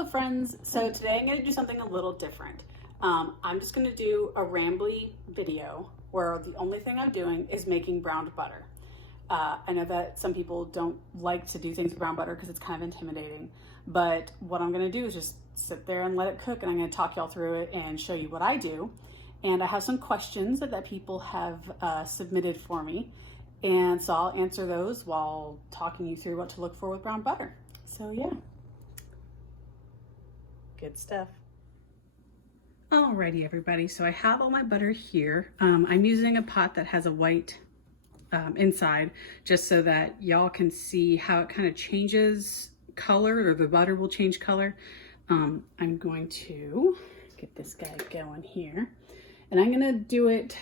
Hello friends, so today I'm going to do something a little different. I'm just going to do a rambly video where the only thing I'm doing is making browned butter. I know that some people don't like to do things with brown butter because it's kind of intimidating, but what I'm going to do is just sit there and let it cook, and I'm going to talk y'all through it and show you what I do. And I have some questions that people have submitted for me, and so I'll answer those while talking you through what to look for with brown butter. So yeah. Good stuff. Alrighty everybody, so I have all my butter here. I'm using a pot that has a white inside just so that y'all can see how it kind of changes color, or the butter will change color. I'm going to get this guy going here, and I'm going to do it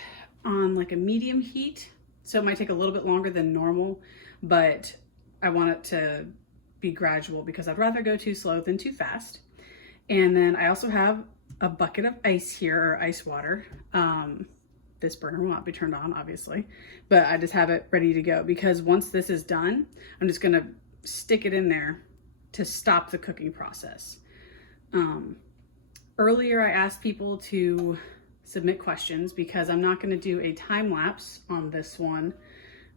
on like a medium heat, so it might take a little bit longer than normal, but I want it to be gradual because I'd rather go too slow than too fast. And then I also have a bucket of ice here, or ice water. This burner will not be turned on, obviously, but I just have it ready to go because once this is done, I'm just gonna stick it in there to stop the cooking process. Earlier I asked people to submit questions because I'm not gonna do a time lapse on this one.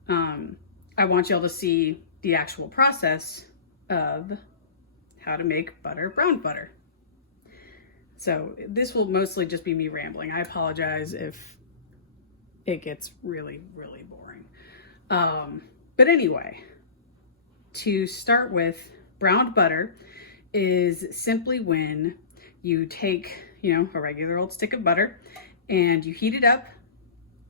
I want y'all to see the actual process of how to make brown butter. So this will mostly just be me rambling. I apologize if it gets really, really boring. But anyway, to start with, browned butter is simply when you take, a regular old stick of butter and you heat it up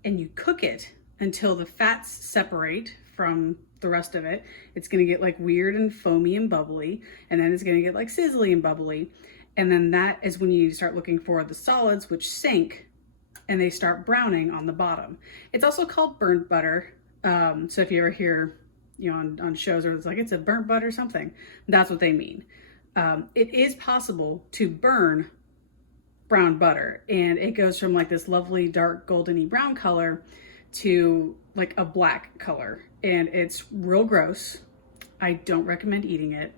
and you cook it until the fats separate from the rest of it. It's gonna get like weird and foamy and bubbly, and then it's gonna get like sizzly and bubbly. And then that is when you start looking for the solids, which sink and they start browning on the bottom. It's also called burnt butter. So if you ever hear, on shows where it's like, it's a burnt butter or something, that's what they mean. It is possible to burn brown butter, and it goes from like this lovely dark goldeny brown color to like a black color. And it's real gross. I don't recommend eating it,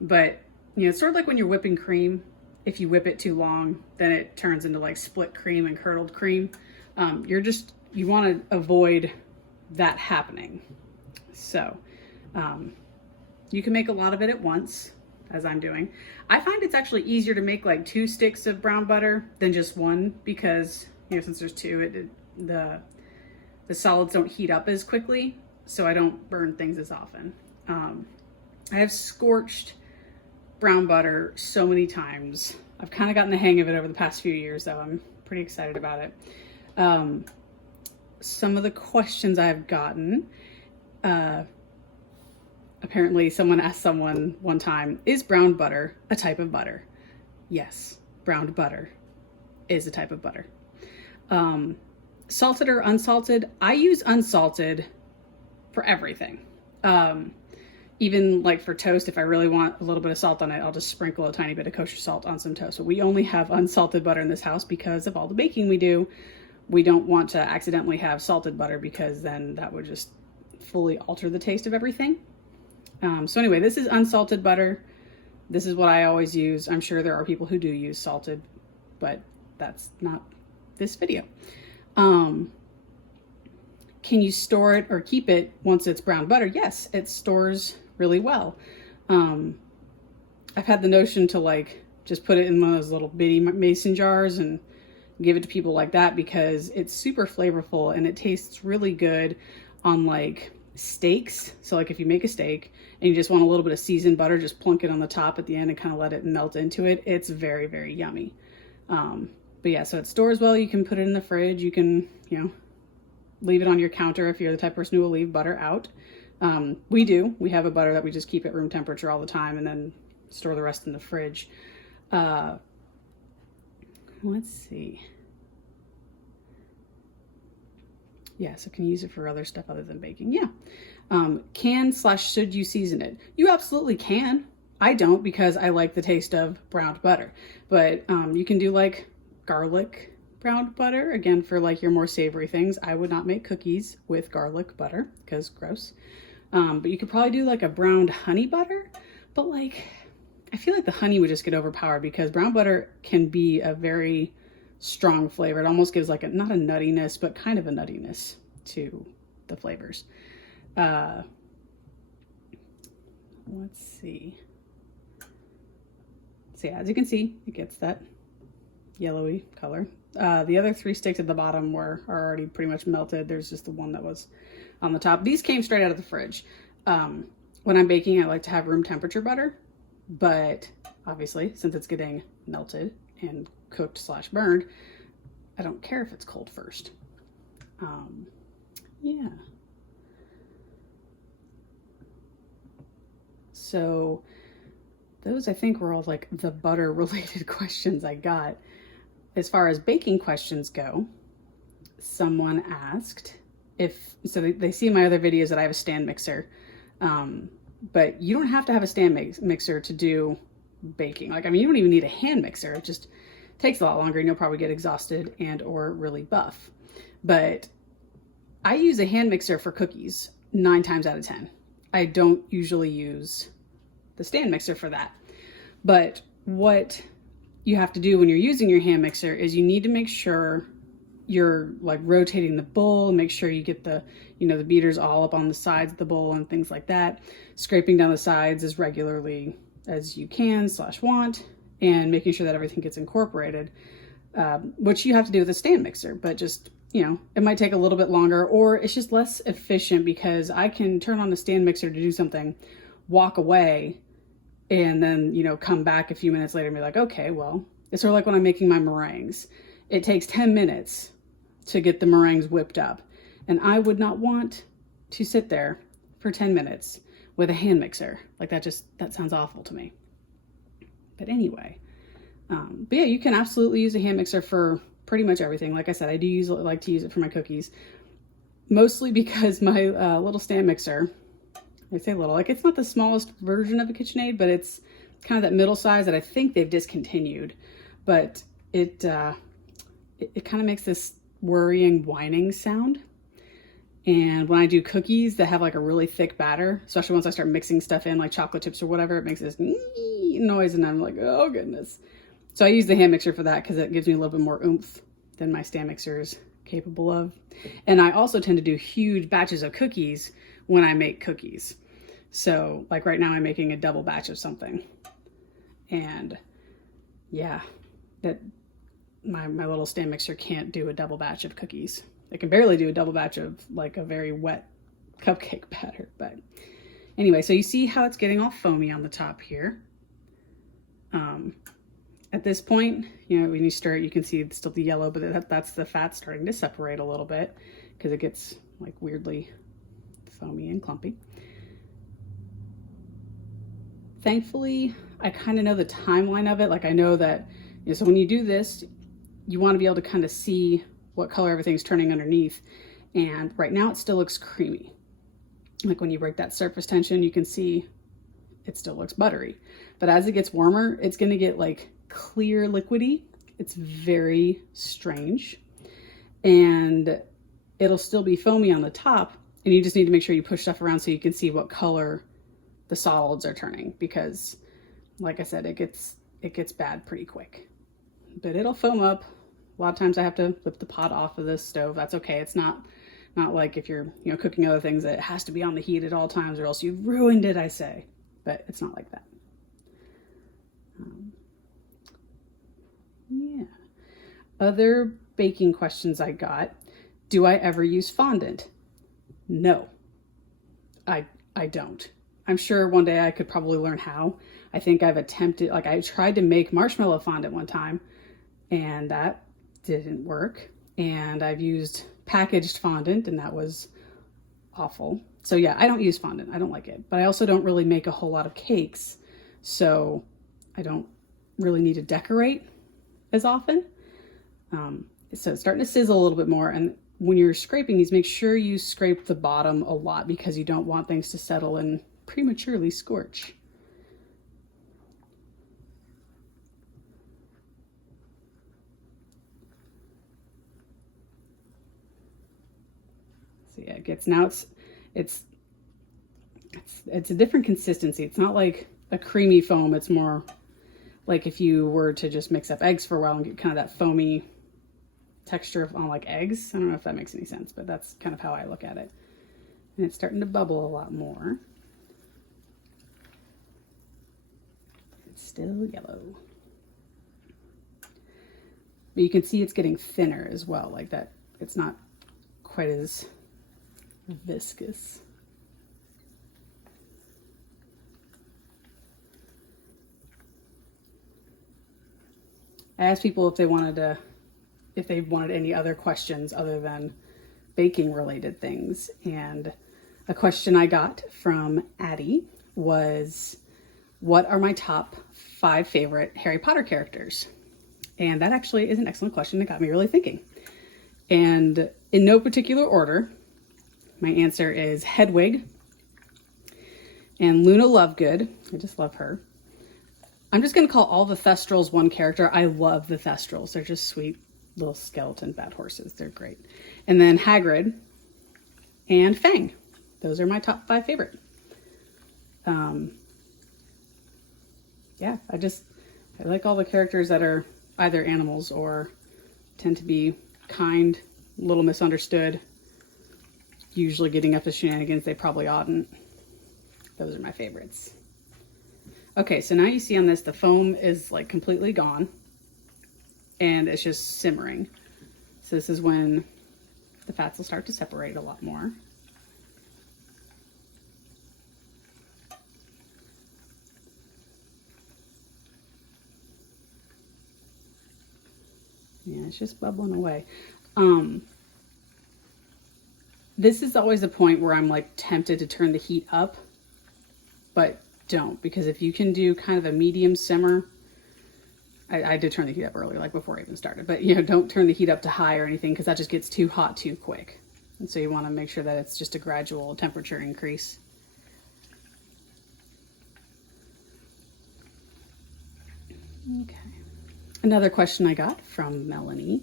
but it's sort of like when you're whipping cream. If you whip it too long, then it turns into like split cream and curdled cream. You want to avoid that happening. So you can make a lot of it at once, as I'm doing. I find it's actually easier to make like 2 sticks of brown butter than just one because, since there's 2, the solids don't heat up as quickly, so I don't burn things as often. I have scorched brown butter so many times. I've kind of gotten the hang of it over the past few years, though. I'm pretty excited about it. Some of the questions I've gotten, apparently someone asked someone one time, is brown butter a type of butter? Yes, browned butter is a type of butter. Salted or unsalted? I use unsalted for everything. Even like for toast, if I really want a little bit of salt on it, I'll just sprinkle a tiny bit of kosher salt on some toast. But we only have unsalted butter in this house because of all the baking we do. We don't want to accidentally have salted butter because then that would just fully alter the taste of everything. So anyway, this is unsalted butter. This is what I always use. I'm sure there are people who do use salted, but that's not this video. Can you store it or keep it once it's brown butter? Yes, it stores really well. I've had the notion to like just put it in one of those little bitty mason jars and give it to people like that because it's super flavorful and it tastes really good on like steaks. So like if you make a steak and you just want a little bit of seasoned butter, just plunk it on the top at the end and kind of let it melt into it. It's very, very yummy. But yeah, so it stores well. You can put it in the fridge. You can, leave it on your counter if you're the type of person who will leave butter out. We have a butter that we just keep at room temperature all the time and then store the rest in the fridge. Let's see. Yeah, so can you use it for other stuff other than baking? Yeah. Can/should you season it? You absolutely can. I don't because I like the taste of browned butter, but you can do like garlic browned butter, again, for like your more savory things. I would not make cookies with garlic butter because gross. But you could probably do like a browned honey butter, but like, I feel like the honey would just get overpowered because brown butter can be a very strong flavor. It almost gives like a, not a nuttiness, but kind of a nuttiness to the flavors. Let's see. So yeah, as you can see, it gets that yellowy color. The other 3 sticks at the bottom are already pretty much melted. There's just the one that was on the top. These came straight out of the fridge. When I'm baking, I like to have room temperature butter, but obviously since it's getting melted and cooked / burned, I don't care if it's cold first. Yeah. So those, I think, were all like the butter related questions I got. As far as baking questions go, someone asked if, so they see in my other videos that I have a stand mixer, but you don't have to have a stand mixer to do baking. Like, I mean, you don't even need a hand mixer. It just takes a lot longer and you'll probably get exhausted and or really buff. But I use a hand mixer for cookies 9 times out of 10. I don't usually use the stand mixer for that. But what you have to do when you're using your hand mixer is you need to make sure you're like rotating the bowl, make sure you get the, you know, the beaters all up on the sides of the bowl and things like that, scraping down the sides as regularly as you can / want, and making sure that everything gets incorporated, which you have to do with a stand mixer, but just, you know, it might take a little bit longer, or it's just less efficient because I can turn on the stand mixer to do something, walk away, and then, you know, come back a few minutes later and be like, okay, well, it's sort of like when I'm making my meringues. It takes 10 minutes to get the meringues whipped up. And I would not want to sit there for 10 minutes with a hand mixer. Like that sounds awful to me. But anyway, but yeah, you can absolutely use a hand mixer for pretty much everything. Like I said, I do like to use it for my cookies, mostly because my little stand mixer, I say little, like it's not the smallest version of a KitchenAid, but it's kind of that middle size that I think they've discontinued. But it kind of makes this worrying whining sound. And when I do cookies that have like a really thick batter, especially once I start mixing stuff in like chocolate chips or whatever, it makes this noise and I'm like, oh goodness. So I use the hand mixer for that because it gives me a little bit more oomph than my stand mixer is capable of. And I also tend to do huge batches of cookies when I make cookies. So like right now I'm making a double batch of something. And yeah, that my little stand mixer can't do a double batch of cookies. It can barely do a double batch of like a very wet cupcake batter. But anyway, so you see how it's getting all foamy on the top here. At this point, you know, when you stir it, you can see it's still the yellow, but that's the fat starting to separate a little bit because it gets like weirdly foamy and clumpy. Thankfully, I kind of know the timeline of it. Like I know that, you know, so when you do this, you want to be able to kind of see what color everything's turning underneath. And right now it still looks creamy. Like when you break that surface tension, you can see it still looks buttery. But as it gets warmer, it's going to get like clear liquidy. It's very strange. And it'll still be foamy on the top. And you just need to make sure you push stuff around so you can see what color the solids are turning, because like I said, it gets bad pretty quick. But it'll foam up. A lot of times I have to flip the pot off of the stove. That's okay. It's not like if you're, you know, cooking other things that it has to be on the heat at all times or else you've ruined it, I say. But it's not like that. Yeah. Other baking questions I got. Do I ever use fondant? No, I don't. I'm sure one day I could probably learn how. I think I've attempted, like I tried to make marshmallow fondant one time and that didn't work. And I've used packaged fondant and that was awful. So yeah, I don't use fondant. I don't like it, but I also don't really make a whole lot of cakes. So I don't really need to decorate as often. So it's starting to sizzle a little bit more. And when you're scraping these, make sure you scrape the bottom a lot because you don't want things to settle and prematurely scorch. So yeah, it gets, now it's a different consistency. It's not like a creamy foam. It's more like if you were to just mix up eggs for a while and get kind of that foamy texture on like eggs. I don't know if that makes any sense, but that's kind of how I look at it. And it's starting to bubble a lot more. It's still yellow. But you can see it's getting thinner as well, like that. It's not quite as viscous. I asked people if they wanted any other questions other than baking related things. And a question I got from Addie was, what are my top 5 favorite Harry Potter characters? And that actually is an excellent question that got me really thinking. And in no particular order, my answer is Hedwig and Luna Lovegood. I just love her. I'm just going to call all the Thestrals one character. I love the Thestrals. They're just sweet little skeleton bad horses. They're great. And then Hagrid and Fang. Those are my top 5 favorite. Yeah, I like all the characters that are either animals or tend to be kind, a little misunderstood, usually getting up to shenanigans they probably oughtn't. Those are my favorites. Okay, so now you see on this, the foam is like completely gone and it's just simmering. So this is when the fats will start to separate a lot more. Yeah, it's just bubbling away. This is always the point where I'm like tempted to turn the heat up, but don't, because if you can do kind of a medium simmer, I did turn the heat up earlier, like before I even started, but you know, don't turn the heat up to high or anything, because that just gets too hot too quick. And so you want to make sure that it's just a gradual temperature increase. Okay. Another question I got from Melanie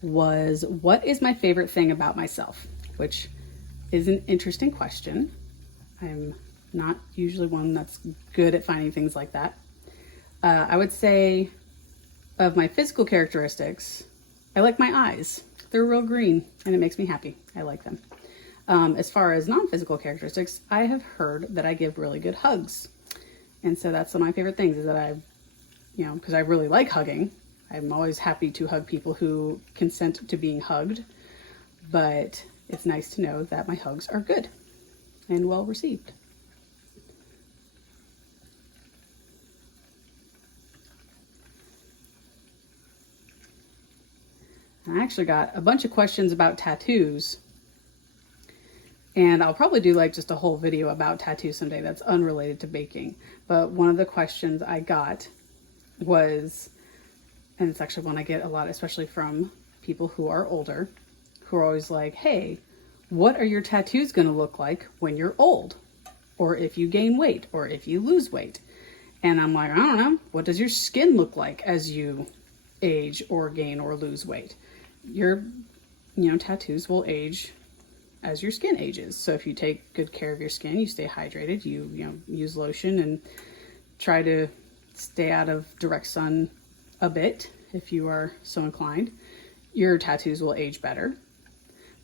was, what is my favorite thing about myself? Which is an interesting question. I'm not usually one that's good at finding things like that. I would say of my physical characteristics, I like my eyes. They're real green and it makes me happy. I like them. As far as non-physical characteristics, I have heard that I give really good hugs. And so that's one of my favorite things, is that because I really like hugging. I'm always happy to hug people who consent to being hugged, but it's nice to know that my hugs are good and well received. I actually got a bunch of questions about tattoos, and I'll probably do like just a whole video about tattoos someday that's unrelated to baking. But one of the questions I got was, and it's actually one I get a lot, especially from people who are older, who are always like, hey, what are your tattoos going to look like when you're old? Or if you gain weight, or if you lose weight? And I'm like, I don't know. What does your skin look like as you age or gain or lose weight? Your, tattoos will age as your skin ages. So if you take good care of your skin, you stay hydrated, you use lotion and try to stay out of direct sun a bit, if you are so inclined, your tattoos will age better.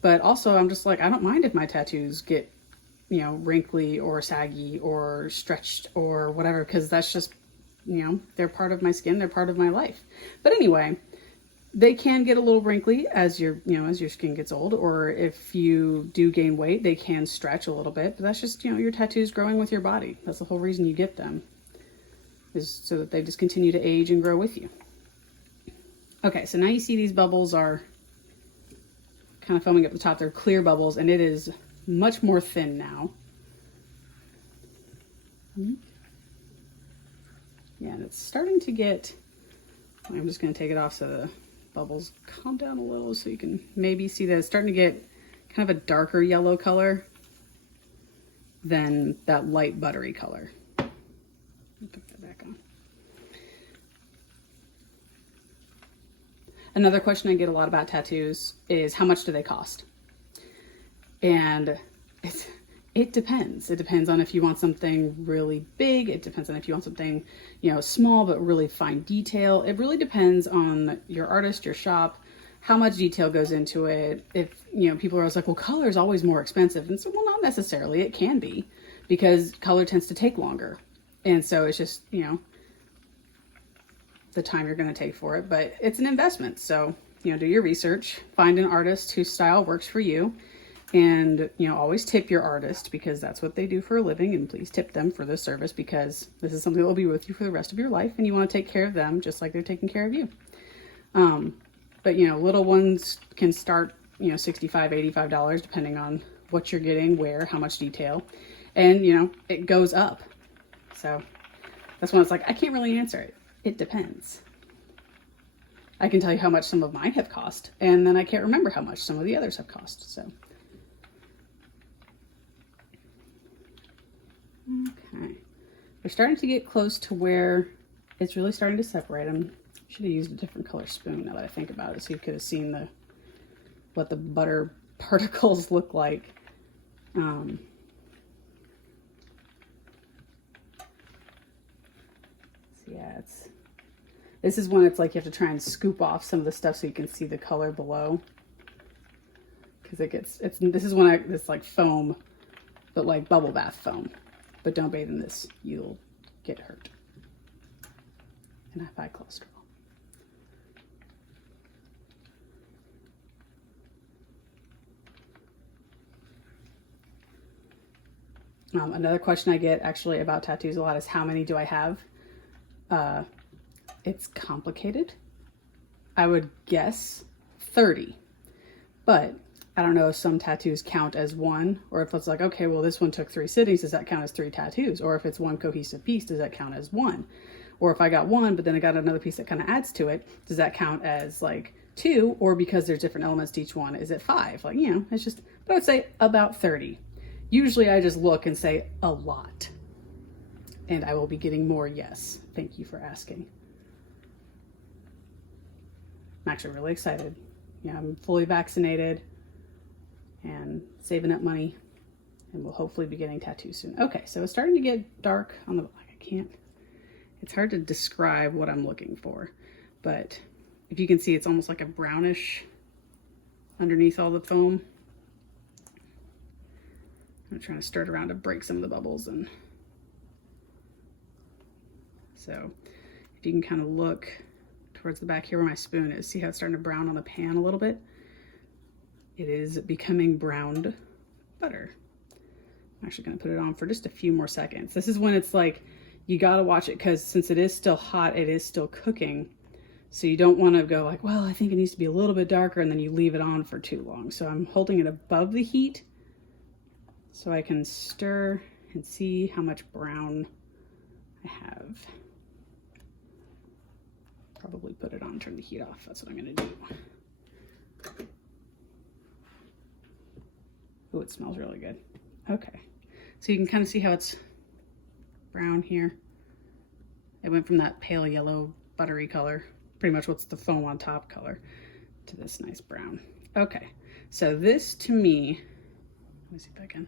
But also, I'm just like, I don't mind if my tattoos get, wrinkly or saggy or stretched or whatever, because that's just, they're part of my skin, they're part of my life. But anyway, they can get a little wrinkly as your skin gets old, or if you do gain weight, they can stretch a little bit, but that's just, your tattoos growing with your body. That's the whole reason you get them, is so that they just continue to age and grow with you. Okay, so now you see these bubbles are kind of foaming up the top. They're clear bubbles, and it is much more thin now. Yeah, and it's starting to get, I'm just going to take it off so the bubbles calm down a little, so you can maybe see that it's starting to get kind of a darker yellow color than that light buttery color. I'll put that back on. Another question I get a lot about tattoos is, how much do they cost? And It depends. It depends on if you want something really big. It depends on if you want something, you know, small but really fine detail. It really depends on your artist, your shop, how much detail goes into it. If, you know, people are always like, well, color is always more expensive. And so, well, not necessarily. It can be, because color tends to take longer. And so it's just, you know, the time you're going to take for it. But it's an investment. So, you know, do your research, find an artist whose style works for you. And, you know, always tip your artist, because that's what they do for a living. And please tip them for this service, because this is something that will be with you for the rest of your life. And you want to take care of them just like they're taking care of you. But, you know, little ones can start, you know, $65, $85, depending on what you're getting, where, how much detail. And, you know, it goes up. So that's when it's like, I can't really answer it. It depends. I can tell you how much some of mine have cost. And then I can't remember how much some of the others have cost. So. Okay, we're starting to get close to where it's really starting to separate. I should have used a different color spoon now that I think about it, so you could have seen what the butter particles look like. So yeah, this is when it's like you have to try and scoop off some of the stuff so you can see the color below, because this is when it's like foam, but like bubble bath foam. But don't bathe in this, you'll get hurt and have high cholesterol. Another question I get actually about tattoos a lot is, how many do I have? It's complicated. I would guess 30, but I don't know if some tattoos count as one, or if it's like, okay, well, this one took 3 sittings, does that count as 3 tattoos? Or if it's one cohesive piece, does that count as one? Or if I got one, but then I got another piece that kind of adds to it, does that count as like 2? Or because there's different elements to each one, is it 5? Like, you know, it's just, but I would say about 30. Usually I just look and say a lot, and I will be getting more yes. Thank you for asking. I'm actually really excited. Yeah, I'm fully vaccinated and saving up money, and we'll hopefully be getting tattoos soon. Okay, so it's starting to get dark on the, it's hard to describe what I'm looking for, but if you can see, it's almost like a brownish underneath all the foam. I'm trying to stir it around to break some of the bubbles, and so if you can kind of look towards the back here where my spoon is, see how it's starting to brown on the pan a little bit? It is becoming browned butter. I'm actually going to put it on for just a few more seconds. This is when it's like, you got to watch it, because since it is still hot, it is still cooking. So you don't want to go like, well, I think it needs to be a little bit darker, and then you leave it on for too long. So I'm holding it above the heat so I can stir and see how much brown I have. Probably put it on, turn the heat off. That's what I'm going to do. Oh, it smells really good. Okay, so you can kind of see how it's brown here. It went from that pale yellow buttery color, pretty much what's the foam on top color, to this nice brown. Okay, so this to me, let me see if I can,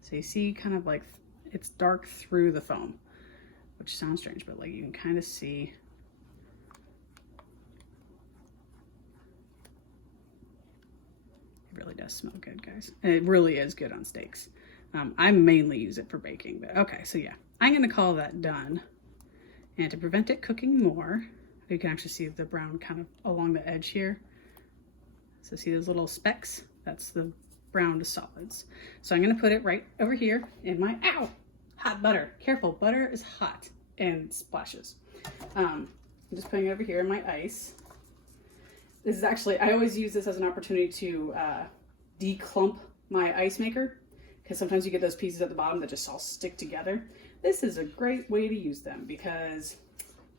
so you see kind of like it's dark through the foam, which sounds strange, but like you can kind of see. Really does smell good, guys, and it really is good on steaks. I mainly use it for baking, but okay, so yeah, I'm gonna call that done. And to prevent it cooking more, you can actually see the brown kind of along the edge here. So see those little specks? That's the brown solids. So I'm gonna put it right over here in my, ow, hot butter. Careful, butter is hot and splashes. I'm just putting it over here in my ice. This is actually, I always use this as an opportunity to declump my ice maker, because sometimes you get those pieces at the bottom that just all stick together. This is a great way to use them, because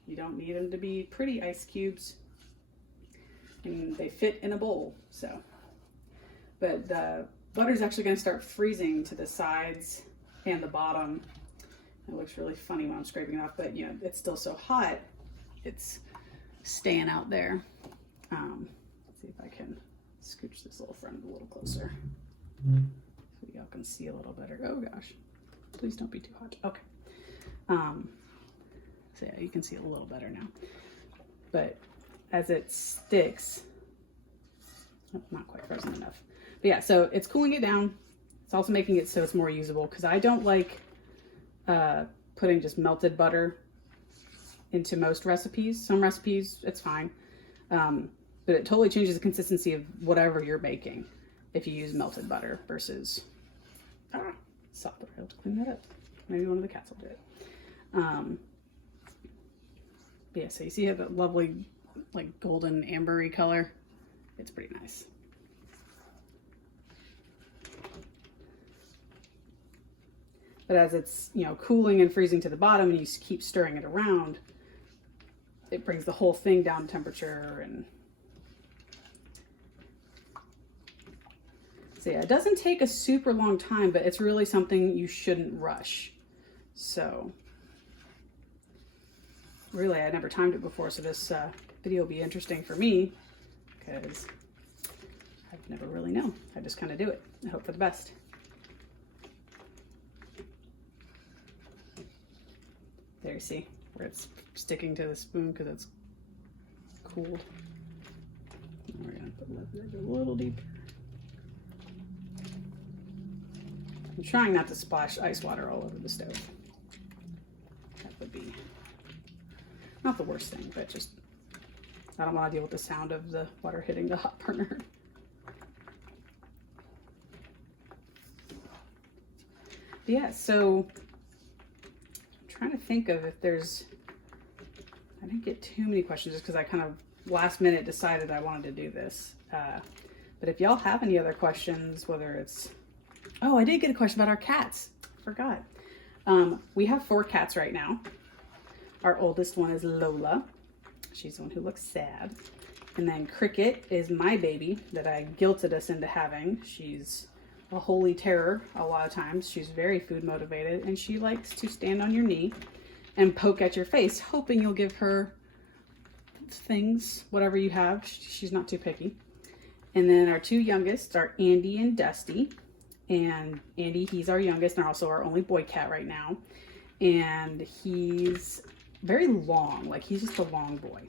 you don't need them to be pretty ice cubes, and they fit in a bowl. So, but the butter is actually going to start freezing to the sides and the bottom. It looks really funny when I'm scraping it off, but you know, it's still so hot, it's staying out there. Let's see if I can scooch this little friend a little closer. So we y'all can see a little better. Oh gosh, please don't be too hot. Okay. So yeah, you can see a little better now. But as it sticks, oh, not quite frozen enough. But yeah, so it's cooling it down. It's also making it so it's more usable because I don't like putting just melted butter into most recipes. Some recipes, it's fine. But it totally changes the consistency of whatever you're baking if you use melted butter versus soft butter. I have to clean that up. Maybe one of the cats will do it. But yeah, so you see how that lovely like golden ambery color? It's pretty nice. But as it's, you know, cooling and freezing to the bottom and you keep stirring it around, it brings the whole thing down temperature. And so yeah, it doesn't take a super long time, but it's really something you shouldn't rush. So really, I never timed it before, so this video will be interesting for me because I've never really known. I just kind of do it. I hope for the best. There you see where it's sticking to the spoon because it's cooled. Now we're gonna put the edge a little deeper. I'm trying not to splash ice water all over the stove. That would be not the worst thing, but just I don't want to deal with the sound of the water hitting the hot burner. But yeah, so I'm trying to think of if there's, I didn't get too many questions just because I kind of last minute decided I wanted to do this. But if y'all have any other questions, whether it's, oh, I did get a question about our cats. Forgot. We have 4 cats right now. Our oldest one is Lola. She's the one who looks sad. And then Cricket is my baby that I guilted us into having. She's a holy terror a lot of times. She's very food motivated and she likes to stand on your knee and poke at your face, hoping you'll give her things, whatever you have. She's not too picky. And then our 2 youngest are Andy and Dusty. And Andy, he's our youngest and also our only boy cat right now. And he's very long, like he's just a long boy.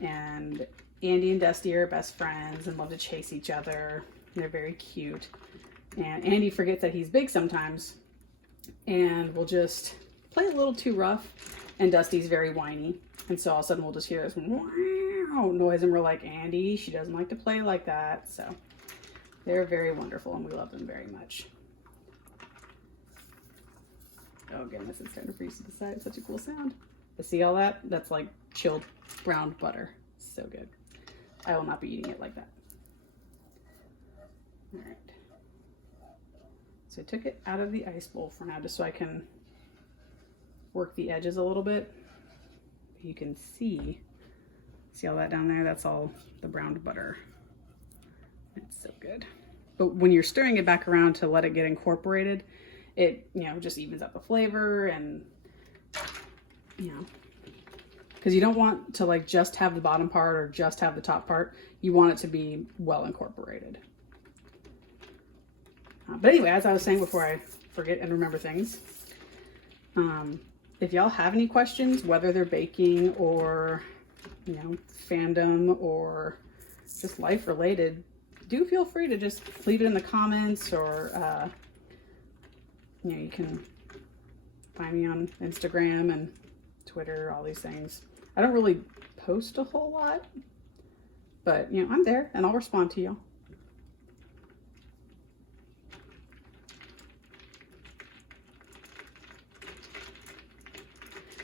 And Andy and Dusty are best friends and love to chase each other. They're very cute. And Andy forgets that he's big sometimes and will just play a little too rough. And Dusty's very whiny. And so all of a sudden we'll just hear this wow noise and we're like, Andy, she doesn't like to play like that. So they're very wonderful and we love them very much. Oh goodness, it's starting to freeze to the side. Such a cool sound. To see all that? That's like chilled browned butter. So good. I will not be eating it like that. All right. So I took it out of the ice bowl for now just so I can work the edges a little bit. You can see all that down there? That's all the browned butter. It's so good. But when you're stirring it back around to let it get incorporated, it, you know, just evens up the flavor and, you know, because you don't want to like just have the bottom part or just have the top part. You want it to be well incorporated. But anyway, as I was saying before I forget and remember things, if y'all have any questions, whether they're baking or, you know, fandom or just life related, do feel free to just leave it in the comments or, you know, you can find me on Instagram and Twitter, all these things. I don't really post a whole lot, but, you know, I'm there and I'll respond to y'all.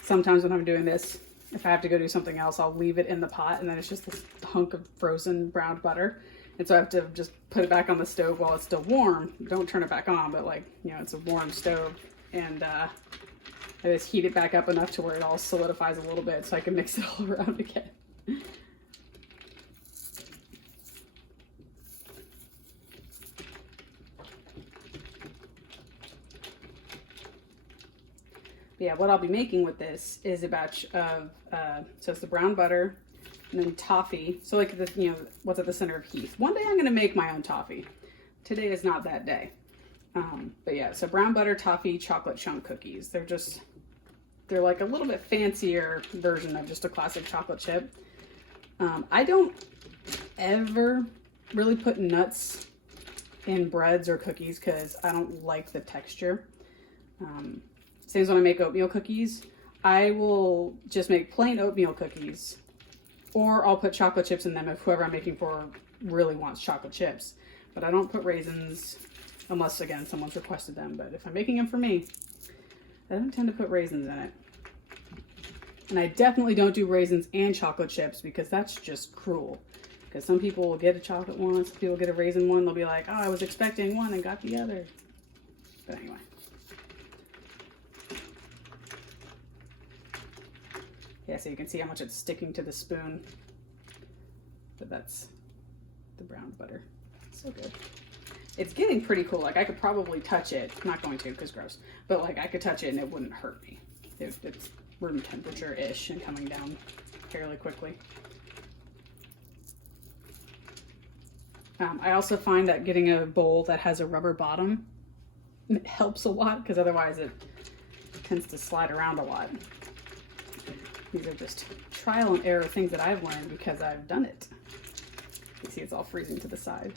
Sometimes when I'm doing this, if I have to go do something else, I'll leave it in the pot and then it's just this hunk of frozen browned butter. And so I have to just put it back on the stove while it's still warm. Don't turn it back on, but like, you know, it's a warm stove. And I just heat it back up enough to where it all solidifies a little bit so I can mix it all around again. Yeah, what I'll be making with this is a batch of, so it's the brown butter and then toffee. So like the, you know, what's at the center of Heath. One day I'm going to make my own toffee. Today is not that day. But yeah, so brown butter toffee chocolate chunk cookies. They're like a little bit fancier version of just a classic chocolate chip. I don't ever really put nuts in breads or cookies because I don't like the texture. Same as when I make oatmeal cookies. I will just make plain oatmeal cookies, or I'll put chocolate chips in them if whoever I'm making for really wants chocolate chips. But I don't put raisins unless, again, someone's requested them. But if I'm making them for me, I don't tend to put raisins in it. And I definitely don't do raisins and chocolate chips because that's just cruel. Because some people will get a chocolate one, some people get a raisin one. They'll be like, oh, I was expecting one and got the other. But anyway. Yeah, so you can see how much it's sticking to the spoon. But that's the brown butter. So good. It's getting pretty cool. Like, I could probably touch it. I'm not going to because gross. But like, I could touch it and it wouldn't hurt me. It's room temperature-ish and coming down fairly quickly. I also find that getting a bowl that has a rubber bottom helps a lot because otherwise it tends to slide around a lot. These are just trial and error things that I've learned because I've done it. You see it's all freezing to the side.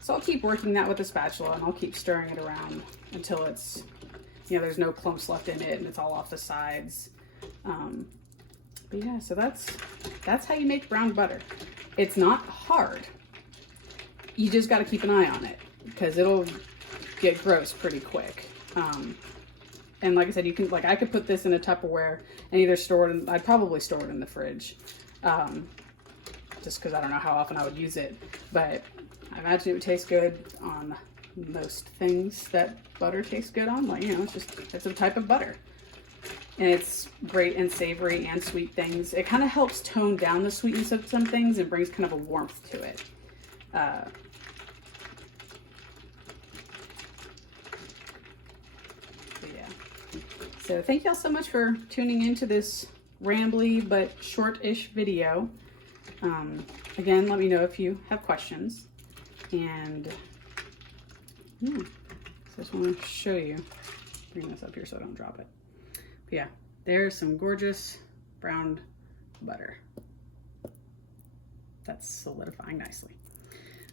So I'll keep working that with a spatula and I'll keep stirring it around until it's, there's no clumps left in it and it's all off the sides. But yeah, so that's how you make brown butter. It's not hard. You just got to keep an eye on it because it'll get gross pretty quick. And like I said, you can, like, I could put this in a Tupperware and either store it in, I'd probably store it in the fridge. Just because I don't know how often I would use it, but I imagine it would taste good on most things that butter tastes good on. Like, it's a type of butter. And it's great in savory and sweet things. It kind of helps tone down the sweetness of some things and brings kind of a warmth to it. But yeah. So thank y'all so much for tuning into this rambly but short-ish video. Again, let me know if you have questions. And yeah, so I just want to show you, bring this up here so I don't drop it. But yeah, there's some gorgeous browned butter. That's solidifying nicely.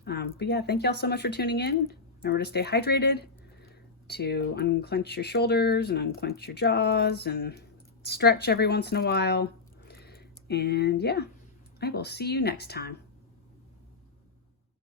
But yeah, thank y'all so much for tuning in. Remember to stay hydrated, to unclench your shoulders and unclench your jaws and stretch every once in a while. And yeah, I will see you next time.